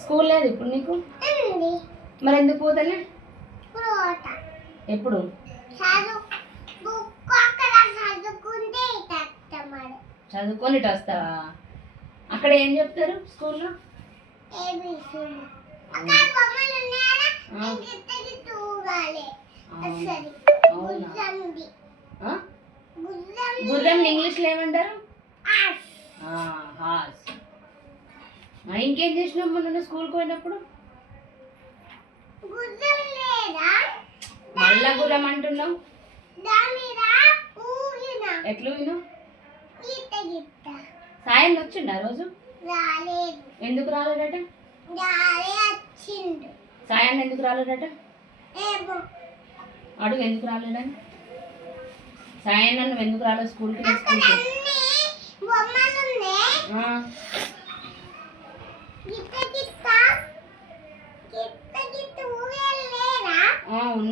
School లేదు ఇప్పుడు నీకు? మరి ఎందుకు పోతలే? ఎప్పుడు? చదువుకొని వస్తావా అక్కడ ఏం చెప్తారు స్కూల్లో? ఏబిసిడి అక్కడ బొమ్మలు ఇంకేం చేసినావు మొన్న స్కూల్కి పోయినప్పుడు? మళ్ళా గుర్రం అంటున్నావు? ఊగిన. ఎట్లు గీత సాయం వచ్చిండా రోజు? ఎందుకు రాలేదట? సాయాన్ని ఎందుకు రాలేదట? అడుగు ఎందుకు రాలేదని? సాయాన్ని నువ్వు ఎందుకు రాలేదు స్కూల్కి స్కూల్కి?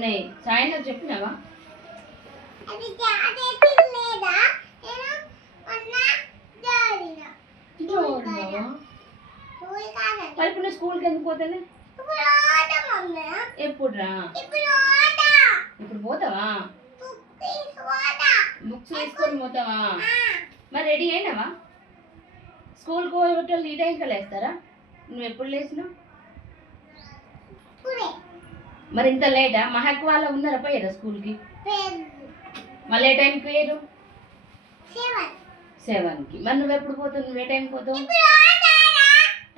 ఉన్నాయి. సాయం నాకు చెప్పినావా నువ్వు స్కూల్కి ఎందుకు పోతలే? ఇప్పుడు ఆట మమ్మ ఎప్పుడు రా ఇప్పుడు పోతావా? బుక్స్ తీసుకొని పోతావా? మరి రెడీ అయినావా? స్కూల్కి పోయే వాళ్ళు ఈ టైంకి లేస్తారా? నువ్వు ఎప్పుడు లేచినావు? మరి ఇంత లేటా? మహక్ వాళ్ళ ఉన్నారా పోయారా స్కూల్కి? మళ్ళీ ఏ టైంకి పోయారు? సెవెన్ సెవెన్కి. మరి నువ్వు ఎప్పుడు పోతావు? నువ్వు ఏ టైం పోతావు?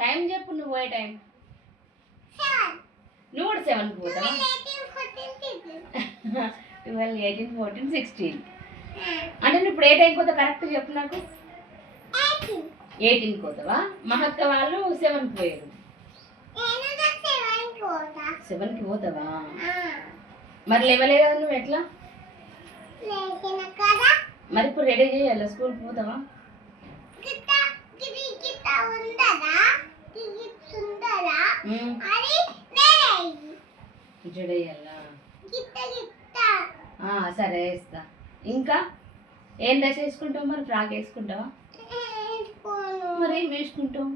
టైం చెప్పు నువ్వు పోయే టైం? నువ్వు కూడా సెవెన్కి పోతావా? Twelve eighteen fourteen sixteen. అంటే నువ్వు ఇప్పుడు ఏ టైంకి పోతావు? కరెక్ట్ చెప్పు నాకు. ఎయిటీన్. ఎయిటీన్కి పోతావా? మహక్క వాళ్ళు సెవెన్కి పోయారు. సెవెన్కి పోతావా? మరి లేవలే కదా నువ్వు ఎట్లా? మరి ఇప్పుడు రెడీ చేయాలి? స్కూల్కి పోతావా? సరే వేస్తా. ఇంకా? ఏం డ్రెస్ వేసుకుంటావు? మరి ఫ్రాక్ వేసుకుంటావా? మరి ఏం వేసుకుంటావు?